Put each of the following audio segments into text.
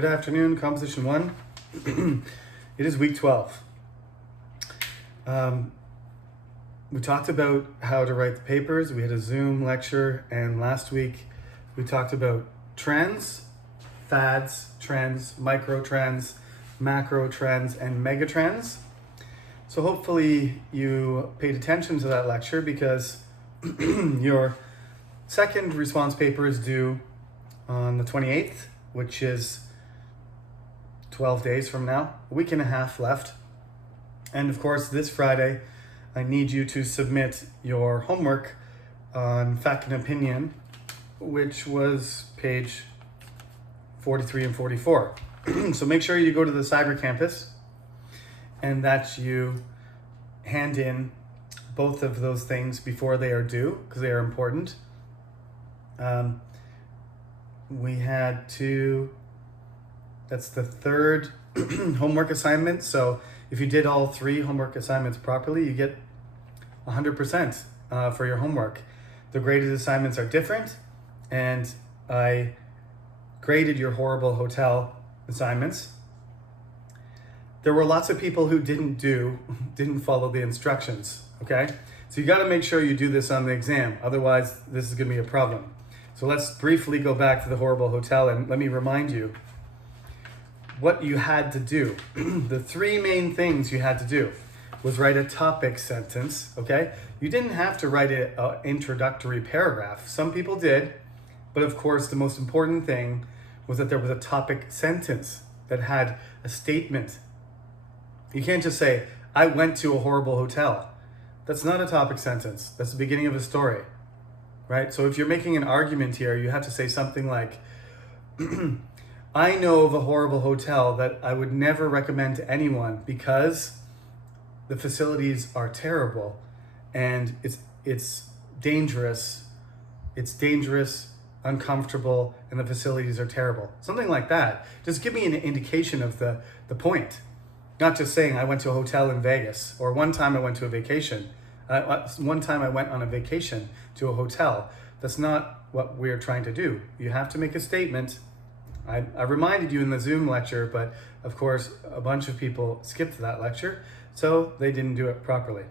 Good afternoon, Composition 1. It is week 12. We talked about how to write the papers. We had a Zoom lecture, and last week we talked about trends, fads, trends, micro trends, macro trends, and mega trends. So hopefully you paid attention to that lecture because your second response paper is due on the 28th, which is 12 days from now, a week and a half left. And of course, this Friday, I need you to submit your homework on Fact and Opinion, which was page 43 and 44. So make sure you go to the Cyber Campus and that you hand in both of those things before they are due, because they are important. We had to, that's the third homework assignment. So if you did all three homework assignments properly, you get 100% for your homework. The graded assignments are different, and I graded your horrible hotel assignments. There were lots of people who didn't follow the instructions, okay? So you gotta make sure you do this on the exam, otherwise this is gonna be a problem. So let's briefly go back to the horrible hotel and let me remind you what you had to do. The three main things you had to do was write a topic sentence, okay? You didn't have to write an introductory paragraph. Some people did, but of course the most important thing was that there was a topic sentence that had a statement. You can't just say, I went to a horrible hotel. That's not a topic sentence. That's the beginning of a story, right? So if you're making an argument here, you have to say something like, I know of a horrible hotel that I would never recommend to anyone because the facilities are terrible and it's dangerous, uncomfortable, and the facilities are terrible. Something like that. Just give me an indication of the point. Not just saying I went to a hotel in Vegas, or one time I went to a vacation. One time I went on a vacation to a hotel. That's not what we're trying to do. You have to make a statement. I reminded you in the Zoom lecture, but of course a bunch of people skipped that lecture, so they didn't do it properly.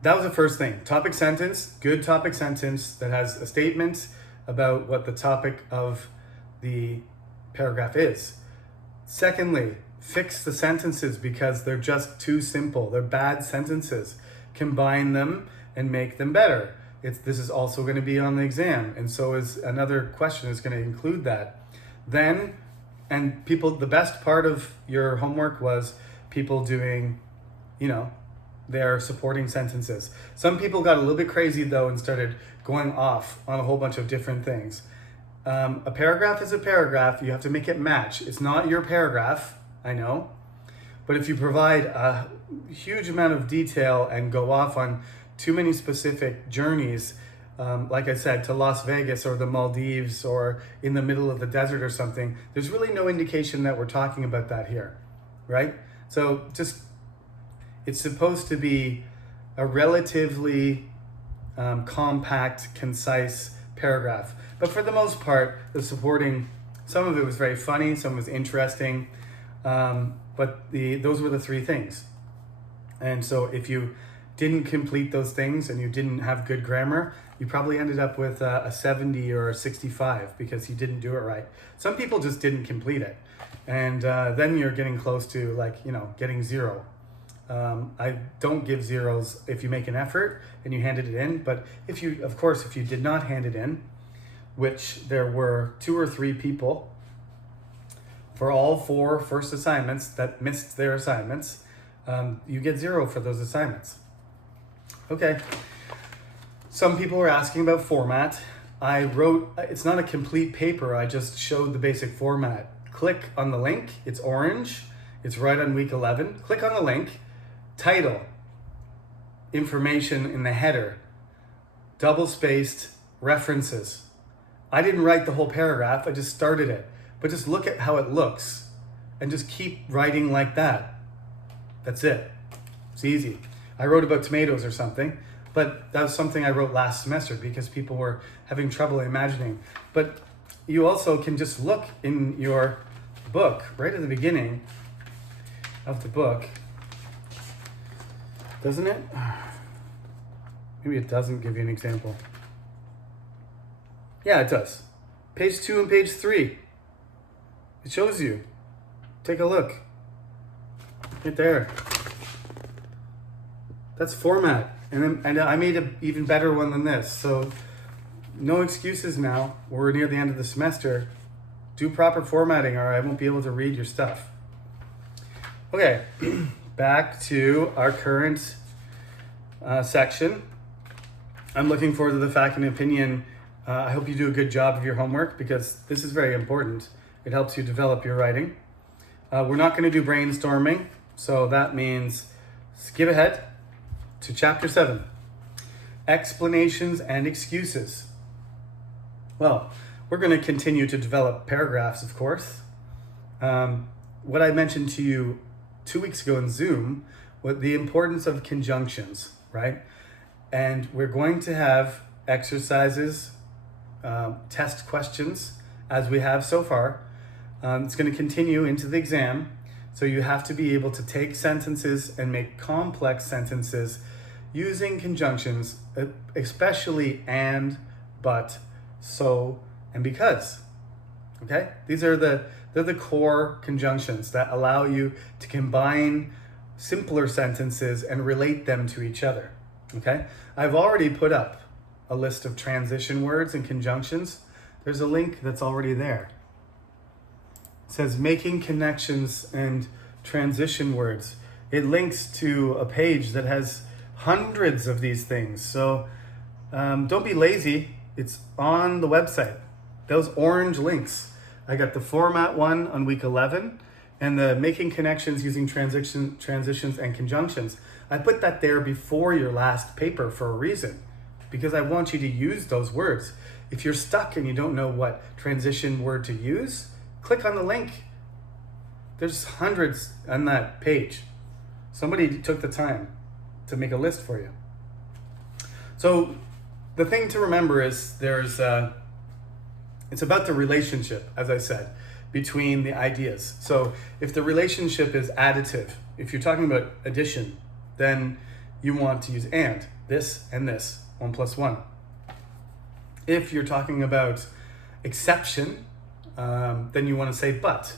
That was the first thing. Topic sentence, good topic sentence that has a statement about what the topic of the paragraph is. Secondly, fix the sentences because they're just too simple. They're bad sentences. Combine them and make them better. This is also going to be on the exam, and so is another question is going to include that. Then, and people, the best part of your homework was people doing, their supporting sentences. Some people got a little bit crazy though and started going off on a whole bunch of different things. A paragraph is a paragraph. You have to make it match. It's not your paragraph, I know, but if you provide a huge amount of detail and go off on too many specific journeys, like I said, to Las Vegas or the Maldives or in the middle of the desert or something, there's really no indication that we're talking about that here, right? So it's supposed to be a relatively compact, concise paragraph. But for the most part, the supporting, some of it was very funny, some was interesting, but those were the three things. And so if you didn't complete those things and you didn't have good grammar, you probably ended up with a 70 or a 65 because you didn't do it right. Some people just didn't complete it. And then you're getting close to getting zero. I don't give zeros if you make an effort and you handed it in, but if you did not hand it in, which there were 2 or 3 people for all 4 first assignments that missed their assignments, you get 0 for those assignments. Okay. Some people were asking about format. I wrote, it's not a complete paper, I just showed the basic format. Click on the link, it's orange, it's right on week 11. Click on the link, title, information in the header, double-spaced references. I didn't write the whole paragraph, I just started it. But just look at how it looks and just keep writing like that. That's it. It's easy. I wrote about tomatoes or something, but that was something I wrote last semester because people were having trouble imagining. But you also can just look in your book, right at the beginning of the book. Doesn't it? Maybe it doesn't give you an example. Yeah, it does. Page 2 and page 3. It shows you. Take a look. Right there. That's format. And I made an even better one than this. So no excuses now. We're near the end of the semester. Do proper formatting or I won't be able to read your stuff. Okay, back to our current section. I'm looking forward to the fact and opinion. I hope you do a good job of your homework because this is very important. It helps you develop your writing. We're not going to do brainstorming, so that means skip ahead to chapter 7. Explanations and excuses. Well, we're going to continue to develop paragraphs, of course. What I mentioned to you 2 weeks ago in Zoom was the importance of conjunctions, right? And we're going to have exercises, test questions, as we have so far. It's going to continue into the exam. So you have to be able to take sentences and make complex sentences using conjunctions, especially and, but, so, and because. Okay? They're the core conjunctions that allow you to combine simpler sentences and relate them to each other. Okay? I've already put up a list of transition words and conjunctions. There's a link that's already there. It says making connections and transition words. It links to a page that has hundreds of these things. So don't be lazy. It's on the website. Those orange links. I got the format one on week 11 and the making connections using transitions and conjunctions. I put that there before your last paper for a reason, because I want you to use those words. If you're stuck and you don't know what transition word to use, click on the link. There's hundreds on that page. Somebody took the time to make a list for you. So the thing to remember is it's about the relationship, as I said, between the ideas. So if the relationship is additive, if you're talking about addition, then you want to use and, this and this, 1 plus 1. If you're talking about exception, then you want to say but,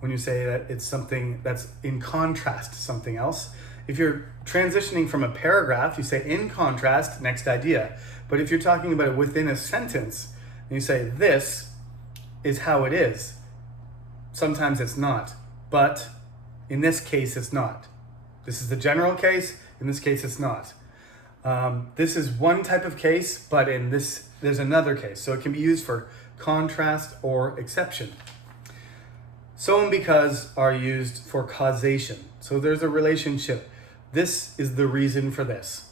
when you say that it's something that's in contrast to something else. If you're transitioning from a paragraph, you say in contrast, next idea. But if you're talking about it within a sentence, and you say this is how it is, sometimes it's not. But in this case, it's not. This is the general case. In this case, it's not. This is one type of case, but in this, there's another case. So it can be used for contrast or exception. So and because are used for causation. So there's a relationship. This is the reason for this.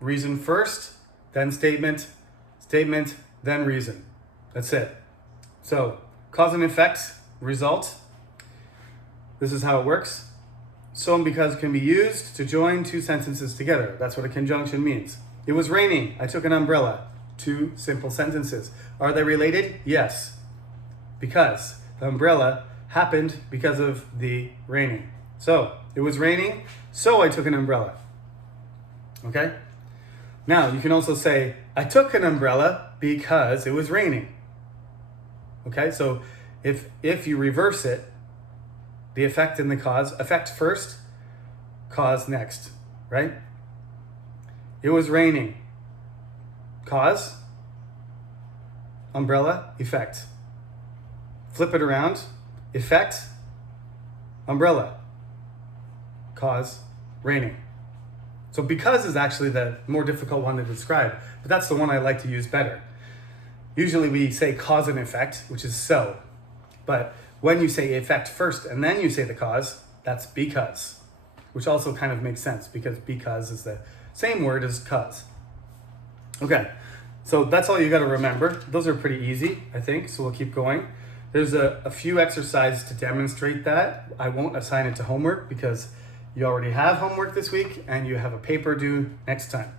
Reason first, then statement, statement, then reason. That's it. So cause and effect, result. This is how it works. So and because can be used to join two sentences together. That's what a conjunction means. It was raining. I took an umbrella. Two simple sentences. Are they related? Yes. Because the umbrella happened because of the raining. So it was raining, so I took an umbrella. Okay? Now you can also say, I took an umbrella because it was raining. Okay, so if you reverse it, the effect and the cause, effect first, cause next, right? It was raining. Cause, umbrella, effect. Flip it around, effect, umbrella, cause, raining. So because is actually the more difficult one to describe, but that's the one I like to use better. Usually we say cause and effect, which is so, but when you say effect first and then you say the cause, that's because, which also kind of makes sense because is the same word as cause. Okay, so that's all you got to remember. Those are pretty easy, I think, so we'll keep going. There's a few exercises to demonstrate that. I won't assign it to homework because you already have homework this week and you have a paper due next time.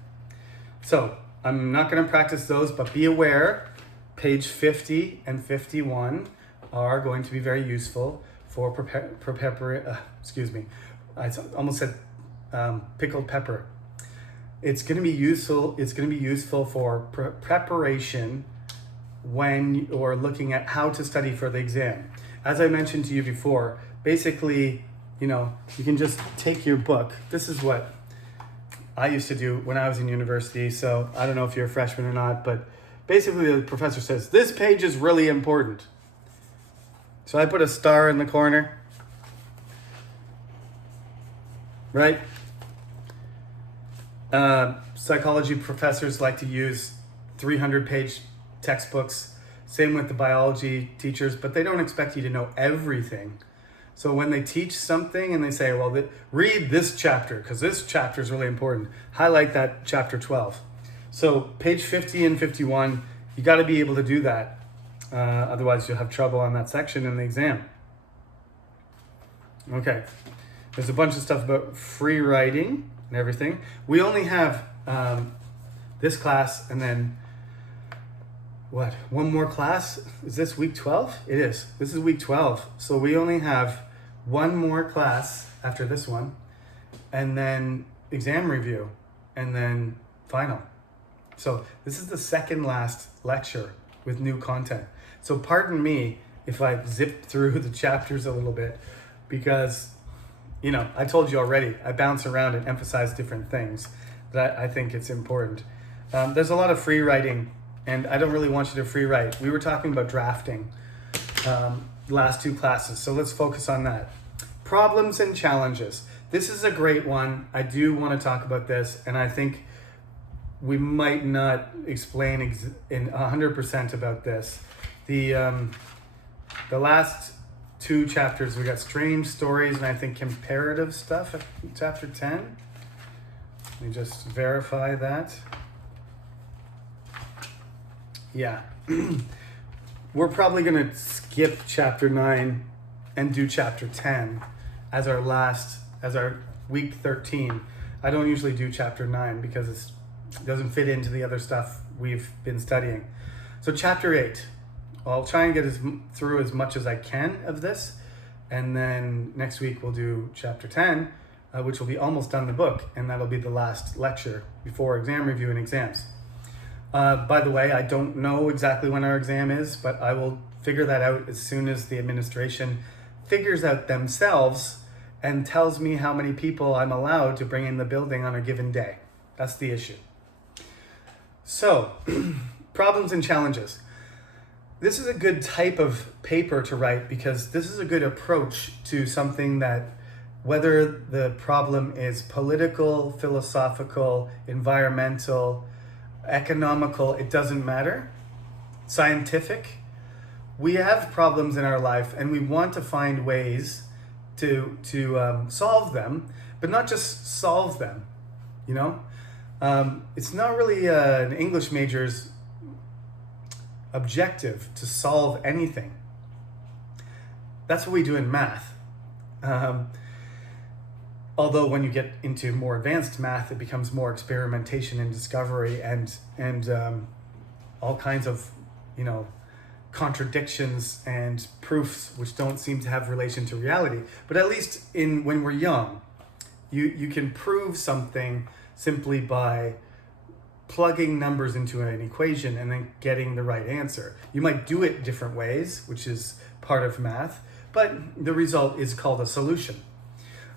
So I'm not going to practice those, but be aware, page 50 and 51 are going to be very useful for I almost said pickled pepper. It's going to be useful. It's going to be useful for preparation when you're looking at how to study for the exam. As I mentioned to you before, basically, you can just take your book. This is what I used to do when I was in university. So I don't know if you're a freshman or not, but basically the professor says, this page is really important. So I put a star in the corner, right? Psychology professors like to use 300-page textbooks. Same with the biology teachers, but they don't expect you to know everything. So when they teach something and they say, well, read this chapter because this chapter is really important, highlight that chapter 12. So page 50 and 51, you got to be able to do that. Otherwise, you'll have trouble on that section in the exam. Okay, there's a bunch of stuff about free writing and everything. We only have this class and then one more class? Is this week 12? It is. This is week 12. So we only have one more class after this one, and then exam review, and then final. So this is the second last lecture with new content. So pardon me if I zip through the chapters a little bit, because, I told you already, I bounce around and emphasize different things that I think it's important. There's a lot of free writing, and I don't really want you to free write. We were talking about drafting last two classes, so let's focus on that. Problems and challenges. This is a great one. I do want to talk about this, and I think we might not explain in 100% about this. The last two chapters, we got strange stories and I think comparative stuff at chapter 10. Let me just verify that. Yeah. We're probably going to skip chapter 9 and do chapter 10 as our week 13. I don't usually do chapter 9 because it doesn't fit into the other stuff we've been studying. So chapter 8, I'll try and get through as much as I can of this. And then next week we'll do chapter 10, which will be almost done the book. And that'll be the last lecture before exam review and exams. By the way, I don't know exactly when our exam is, but I will figure that out as soon as the administration figures out themselves and tells me how many people I'm allowed to bring in the building on a given day. That's the issue. So, problems and challenges. This is a good type of paper to write because this is a good approach to something that, whether the problem is political, philosophical, environmental, economical, it doesn't matter, scientific. We have problems in our life and we want to find ways to solve them, but not just solve them, It's not really an English major's objective to solve anything. That's what we do in math. Although when you get into more advanced math, it becomes more experimentation and discovery and all kinds of, contradictions and proofs which don't seem to have relation to reality. But at least when we're young, you can prove something simply by plugging numbers into an equation and then getting the right answer. You might do it different ways, which is part of math, but the result is called a solution.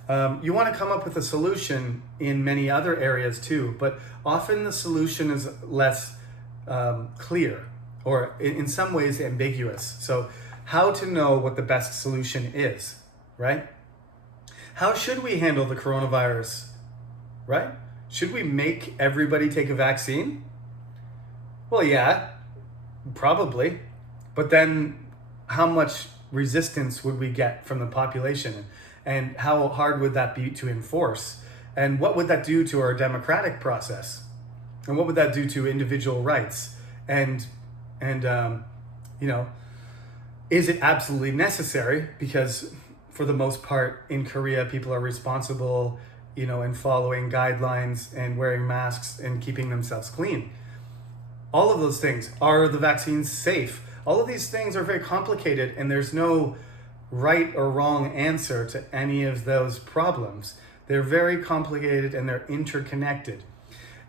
You want to come up with a solution in many other areas too, but often the solution is less clear or in some ways ambiguous. So how to know what the best solution is, right? How should we handle the coronavirus, right? Should we make everybody take a vaccine? Well, yeah, probably. But then how much resistance would we get from the population? And how hard would that be to enforce? And what would that do to our democratic process? And what would that do to individual rights? And is it absolutely necessary? Because for the most part in Korea, people are responsible, and following guidelines and wearing masks and keeping themselves clean. All of those things. Are the vaccines safe? All of these things are very complicated, and there's no right or wrong answer to any of those problems. They're very complicated and they're interconnected.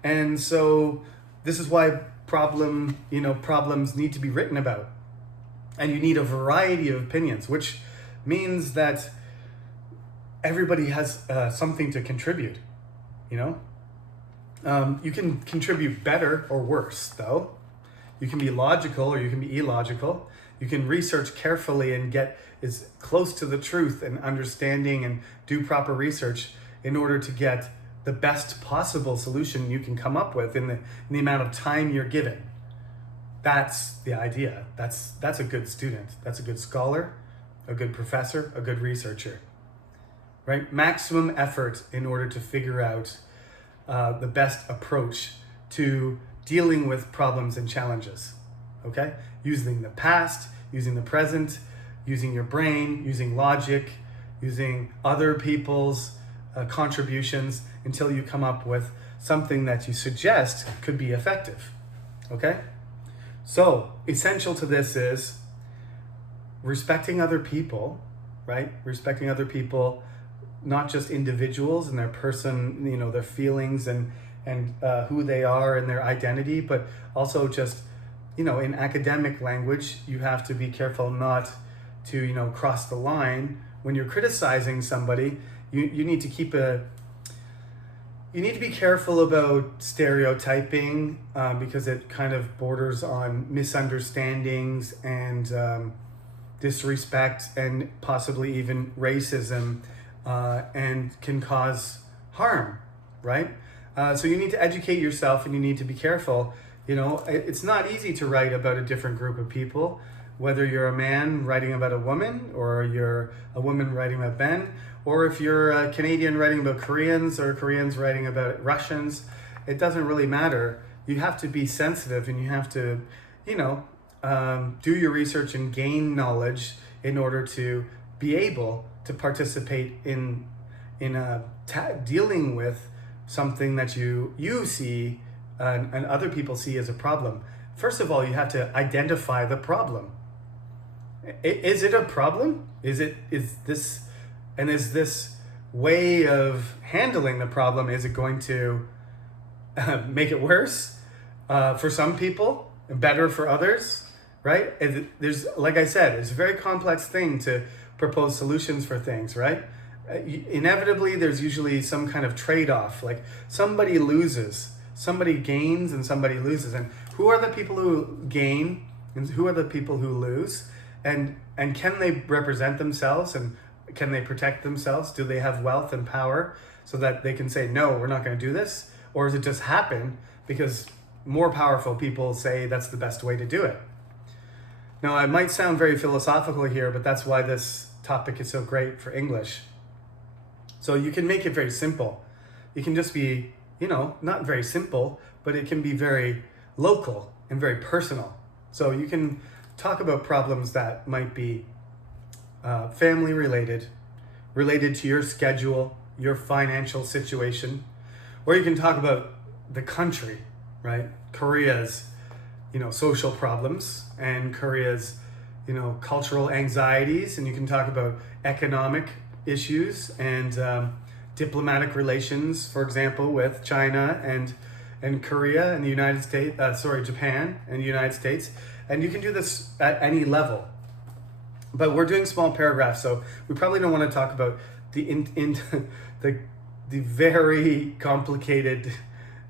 And so this is why problems need to be written about. And you need a variety of opinions, which means that everybody has something to contribute, you know? You can contribute better or worse, though. You can be logical or you can be illogical. You can research carefully and get as close to the truth and understanding and do proper research in order to get the best possible solution you can come up with in the amount of time you're given. That's the idea. That's a good student. That's a good scholar, a good professor, a good researcher, right? Maximum effort in order to figure out the best approach to dealing with problems and challenges, okay? Using the past, using the present, using your brain, using logic, using other people's contributions until you come up with something that you suggest could be effective, okay? So essential to this is respecting other people, right? Respecting other people, not just individuals and their their feelings and who they are and their identity, but also just, in academic language, you have to be careful not to, cross the line. When you're criticizing somebody, you need to you need to be careful about stereotyping because it kind of borders on misunderstandings and disrespect and possibly even racism and can cause harm, right? So you need to educate yourself and you need to be careful. It's not easy to write about a different group of people, whether you're a man writing about a woman or you're a woman writing about men, or if you're a Canadian writing about Koreans or Koreans writing about Russians. It doesn't really matter. You have to be sensitive and you have to, do your research and gain knowledge in order to be able to participate in dealing with something that you see and other people see as a problem. First of all, you have to identify the problem. Is it a problem? Is this way of handling the problem, is it going to make it worse for some people and better for others, right? There's, like I said, it's a very complex thing to propose solutions for things, right? Inevitably, there's usually some kind of trade-off, like somebody loses, somebody gains, and somebody loses. And who are the people who gain and who are the people who lose? And can they represent themselves and can they protect themselves? Do they have wealth and power so that they can say, no, we're not going to do this? Or does it just happen because more powerful people say that's the best way to do it? Now, I might sound very philosophical here, but that's why this topic is so great for English. So you can make it very simple. You can just be, not very simple, but it can be very local and very personal. So you can talk about problems that might be family related to your schedule, your financial situation, or you can talk about the country, right? Korea's, social problems and Korea's, cultural anxieties, and you can talk about economic issues and diplomatic relations, for example, with China and Korea and the United States, Japan and the United States. And you can do this at any level. But we're doing small paragraphs, so we probably don't want to talk about the very complicated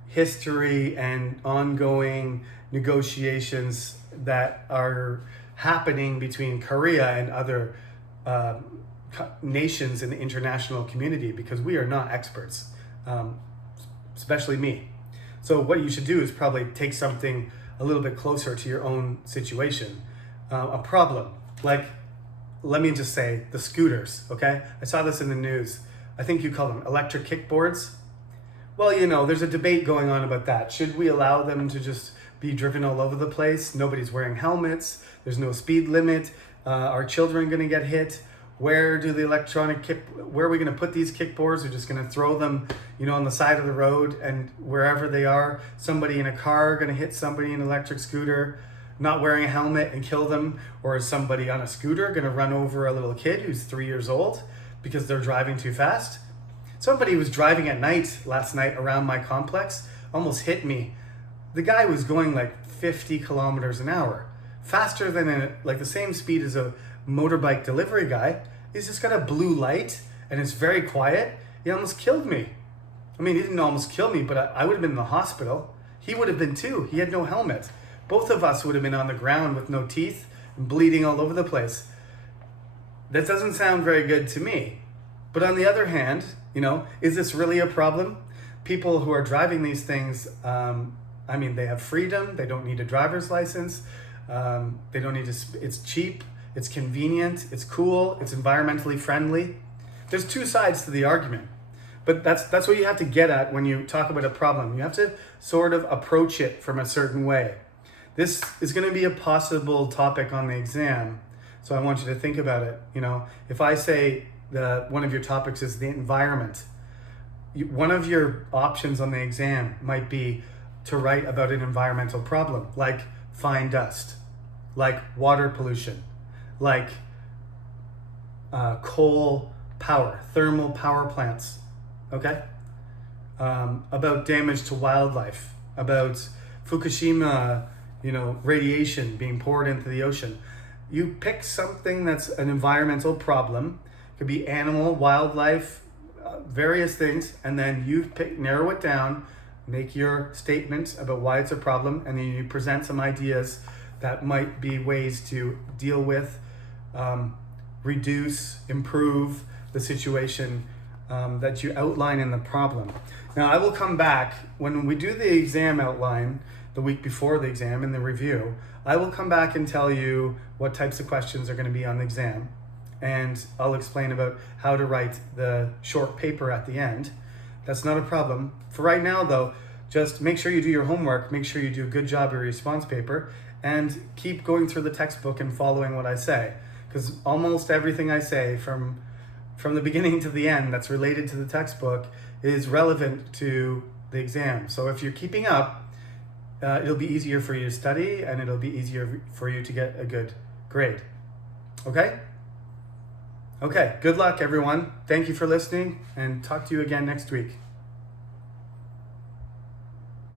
history and ongoing negotiations that are happening between Korea and other nations in the international community, because we are not experts, especially me. So what you should do is probably take something a little bit closer to your own situation. A problem, like, let me just say, the scooters, okay? I saw this in the news. I think you call them electric kickboards. Well, there's a debate going on about that. Should we allow them to just be driven all over the place? Nobody's wearing helmets. There's no speed limit. Are children going to get hit? where are we going to put these kickboards? We're just going to throw them, on the side of the road, and wherever they are, somebody in a car going to hit somebody in an electric scooter not wearing a helmet and kill them? Or is somebody on a scooter going to run over a little kid who's 3 years old because they're driving too fast? Somebody was driving at night last night around my complex, almost hit me. The guy was going like 50 kilometers an hour, faster than like the same speed as a motorbike delivery guy. He's just got a blue light and it's very quiet. He almost killed me. I mean, he didn't almost kill me, but I would have been in the hospital. He would have been too. He had no helmet. Both of us would have been on the ground with no teeth and bleeding all over the place. That doesn't sound very good to me. But on the other hand, is this really a problem? People who are driving these things, they have freedom. They don't need a driver's license. They don't need to, it's cheap, it's convenient, it's cool, it's environmentally friendly. There's two sides to the argument. But that's what you have to get at when you talk about a problem. You have to sort of approach it from a certain way. This is going to be a possible topic on the exam, so I want you to think about it. If I say one of your topics is the environment, one of your options on the exam might be to write about an environmental problem, like fine dust, like water pollution, like coal power, thermal power plants, okay? About damage to wildlife, about Fukushima, radiation being poured into the ocean. You pick something that's an environmental problem. It could be animal, wildlife, various things, and then you narrow it down, make your statement about why it's a problem, and then you present some ideas that might be ways to deal with, reduce, improve the situation that you outline in the problem. Now, I will come back when we do the exam outline the week before the exam in the review. I will come back and tell you what types of questions are going to be on the exam, and I'll explain about how to write the short paper at the end. That's not a problem. For right now, though, just make sure you do your homework, make sure you do a good job of your response paper, and keep going through the textbook and following what I say. Because almost everything I say from the beginning to the end that's related to the textbook is relevant to the exam. So if you're keeping up, it'll be easier for you to study, and it'll be easier for you to get a good grade. Okay? Okay, good luck everyone. Thank you for listening, and talk to you again next week.